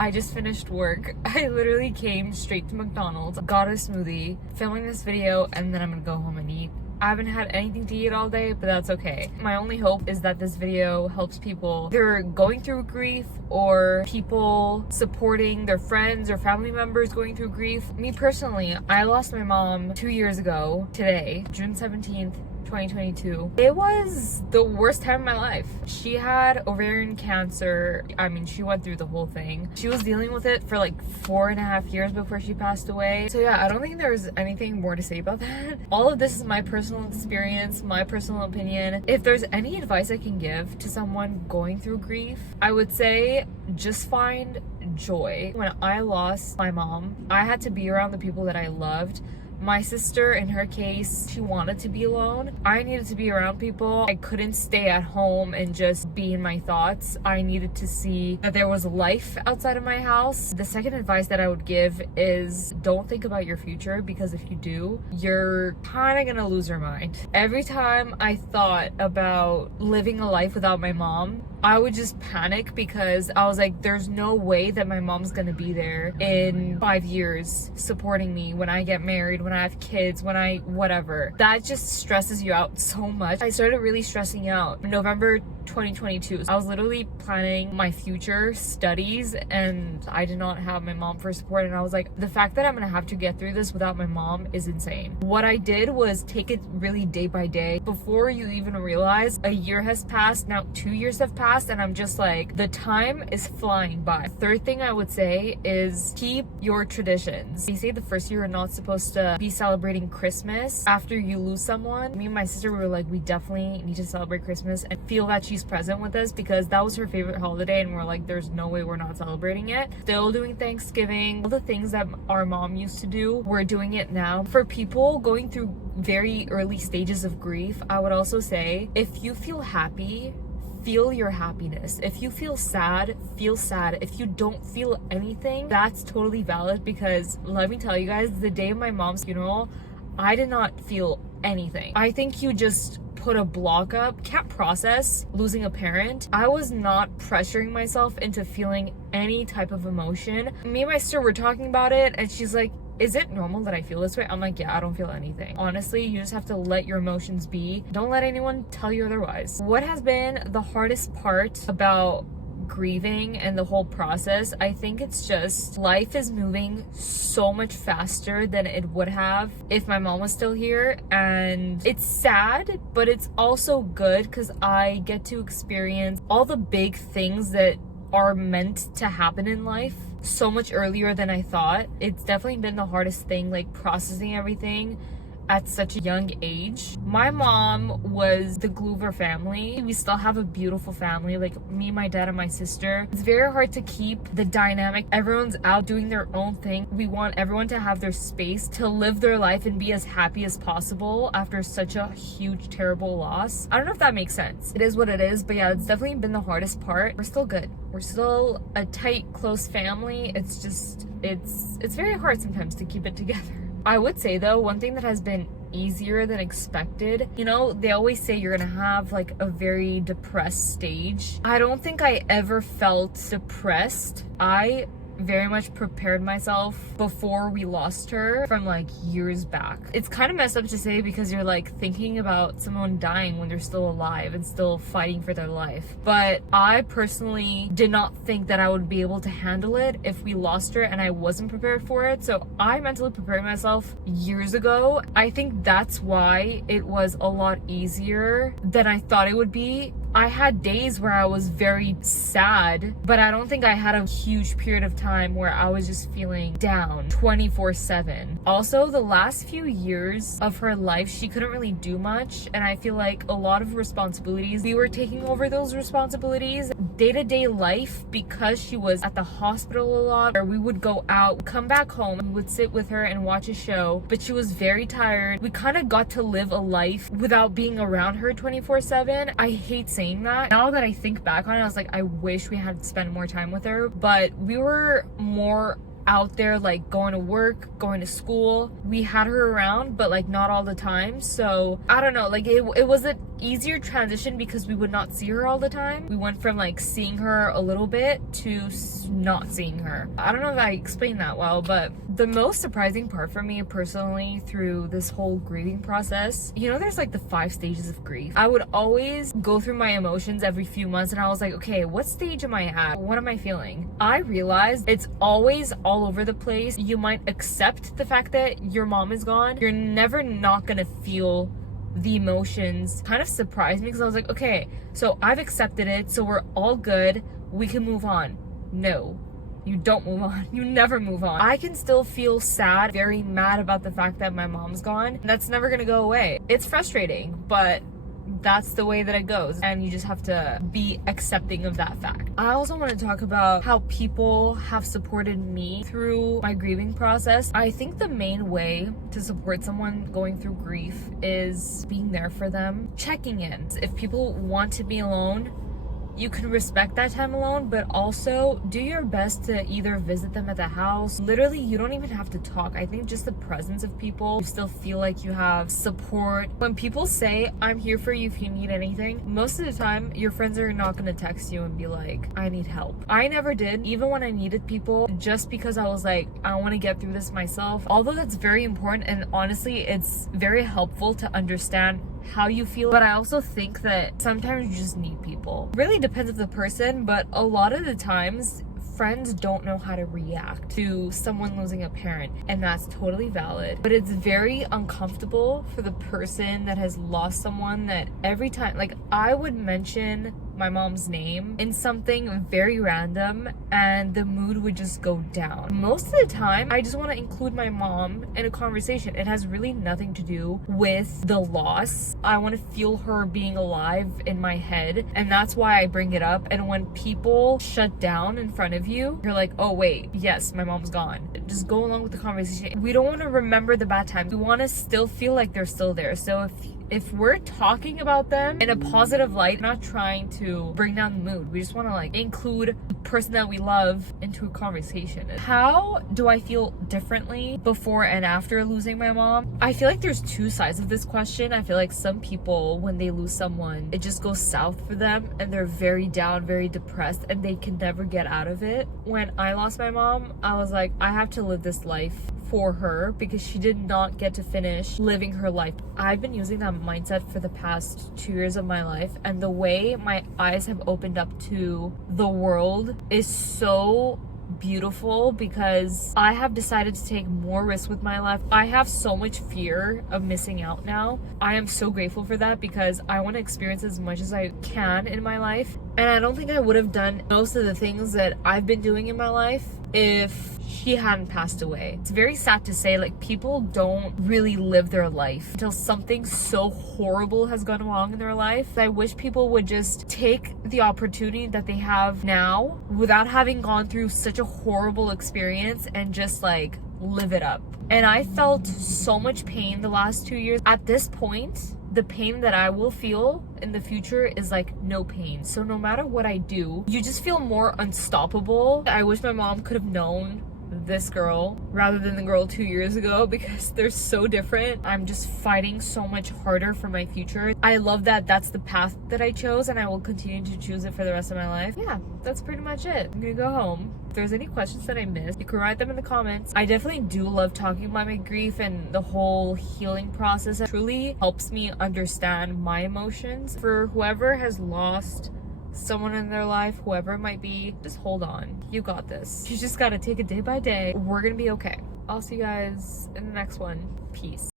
I just finished work. I literally came straight to McDonald's, got a smoothie, filming this video, and then I'm gonna go home and eat. I haven't had anything to eat all day, but that's okay. My only hope is that this video helps people either going through grief or people supporting their friends or family members going through grief. Me personally, I lost my mom 2 years ago today, June 17th, 2022. It was the worst time of my life. She had ovarian cancer. I mean, she went through the whole thing. She was dealing with it for like 4.5 years before she passed away. So yeah, I don't think there's anything more to say about that. All of this is my personal experience, my personal opinion. If there's any advice I can give to someone going through grief, I would say just find joy. When I lost my mom, I had to be around the people that I loved. My sister, in her case, she wanted to be alone. I needed to be around people. I couldn't stay at home and just be in my thoughts. I needed to see that there was life outside of my house. The second advice that I would give is don't think about your future, because if you do, you're kind of gonna lose your mind. Every time I thought about living a life without my mom, I would just panic, because I was like, there's no way that my mom's gonna be there in 5 years supporting me when I get married, when I have kids, when I whatever. That just stresses you out so much. I started really stressing out in November 2022. I was literally planning my future studies and I did not have my mom for support, and I was like, the fact that I'm gonna have to get through this without my mom is insane. What I did was take it really day by day. Before you even realize, a year has passed, now 2 years have passed, and I'm just like, the time is flying by. Third thing I would say is keep your traditions. They say the first year you're not supposed to be celebrating Christmas after you lose someone. Me and my sister were like, we definitely need to celebrate Christmas and feel that she's present with us, because that was her favorite holiday, and we're like, there's no way we're not celebrating it. Still doing Thanksgiving, all the things that our mom used to do, we're doing it now. For people going through very early stages of grief, I would also say, if you feel happy, feel your happiness. If you feel sad, feel sad. If you don't feel anything, that's totally valid, because let me tell you guys, the day of my mom's funeral, I did not feel anything. I think you just put a block up, can't process losing a parent. I was not pressuring myself into feeling any type of emotion. Me and my sister were talking about it, and she's like, is it normal that I feel this way? I'm like, yeah, I don't feel anything. Honestly, you just have to let your emotions be. Don't let anyone tell you otherwise. What has been the hardest part about grieving and the whole process? I think it's just life is moving so much faster than it would have if my mom was still here, and it's sad, but it's also good because I get to experience all the big things that are meant to happen in life so much earlier than I thought. It's definitely been the hardest thing, like processing everything at such a young age. My mom was the glue of our family. We still have a beautiful family, like me, my dad, and my sister. It's very hard to keep the dynamic. Everyone's out doing their own thing. We want everyone to have their space to live their life and be as happy as possible after such a huge, terrible loss. I don't know if that makes sense. It is what it is, but yeah, it's definitely been the hardest part. We're still good. We're still a tight, close family. It's just, it's very hard sometimes to keep it together. I would say though, one thing that has been easier than expected, you know, they always say you're gonna have like a very depressed stage. I don't think I ever felt depressed. I very much prepared myself before we lost her from like years back. It's kind of messed up to say, because you're like thinking about someone dying when they're still alive and still fighting for their life. But I personally did not think that I would be able to handle it if we lost her, and I wasn't prepared for it. So I mentally prepared myself years ago. I think that's why it was a lot easier than I thought it would be. I had days where I was very sad, but I don't think I had a huge period of time where I was just feeling down 24/7. Also, the last few years of her life, she couldn't really do much, and I feel like a lot of responsibilities, we were taking over those responsibilities. Day-to-day life, because she was at the hospital a lot, or we would go out, come back home, we would sit with her and watch a show, but she was very tired. We kind of got to live a life without being around her 24/7. I hate saying that. Now that I think back on it, I was like, I wish we had spent more time with her, but we were more out there, like going to work, going to school. We had her around, but like not all the time. So I don't know, like it was a easier transition because we would not see her all the time. We went from like seeing her a little bit to not seeing her. I don't know if I explained that well, but the most surprising part for me personally through this whole grieving process, you know, there's like the 5 stages of grief. I would always go through my emotions every few months and I was like, okay, what stage am I at? What am I feeling? I realized it's always all over the place. You might accept the fact that your mom is gone. You're never not gonna feel the emotions. Kind of surprised me because I was like, okay, so I've accepted it, so we're all good, we can move on. No, you don't move on. You never move on. I can still feel sad, very mad about the fact that my mom's gone. That's never gonna go away. It's frustrating, but that's the way that it goes, and you just have to be accepting of that fact. I also want to talk about how people have supported me through my grieving process. I think the main way to support someone going through grief is being there for them, checking in. If people want to be alone, you can respect that time alone, but also do your best to either visit them at the house. Literally, you don't even have to talk. I think just the presence of people, you still feel like you have support. When people say, I'm here for you if you need anything, most of the time, your friends are not gonna text you and be like, I need help. I never did, even when I needed people, just because I was like, I wanna get through this myself. Although that's very important, and honestly, it's very helpful to understand how you feel, but I also think that sometimes you just need people. Really depends on the person, but a lot of the times friends don't know how to react to someone losing a parent, and that's totally valid. But it's very uncomfortable for the person that has lost someone that every time, like, I would mention my mom's name in something very random and the mood would just go down. Most of the time, I just want to include my mom in a conversation. It has really nothing to do with the loss. I want to feel her being alive in my head, and that's why I bring it up. And when people shut down in front of you, you're like, oh wait, yes, my mom's gone. Just go along with the conversation. We don't want to remember the bad times. We want to still feel like they're still there. So if we're talking about them in a positive light, not trying to bring down the mood, we just want to like include the person that we love into a conversation. How do I feel differently before and after losing my mom? I feel like there's 2 sides of this question. I feel like some people, when they lose someone, it just goes south for them and they're very down, very depressed, and they can never get out of it. When I lost my mom, I was like, I have to live this life for her because she did not get to finish living her life. I've been using that mindset for the past 2 years of my life, and the way my eyes have opened up to the world is so beautiful because I have decided to take more risks with my life. I have so much fear of missing out now. I am so grateful for that because I want to experience as much as I can in my life, and I don't think I would have done most of the things that I've been doing in my life if she hadn't passed away. It's very sad to say, like, people don't really live their life until something so horrible has gone wrong in their life. I wish people would just take the opportunity that they have now without having gone through such a horrible experience and just like live it up. And I felt so much pain the last 2 years. At this point, the pain that I will feel in the future is like no pain. So no matter what I do, you just feel more unstoppable. I wish my mom could have known this girl rather than the girl 2 years ago because they're so different. I'm just fighting so much harder for my future. I love that that's the path that I chose, and I will continue to choose it for the rest of my life. Yeah, that's pretty much it. I'm gonna go home. If there's any questions that I missed, you can write them in the comments. I definitely do love talking about my grief and the whole healing process. It truly helps me understand my emotions. For whoever has lost someone in their life, whoever it might be, just hold on. You got this. You just gotta take it day by day. We're gonna be okay. I'll see you guys in the next one. Peace.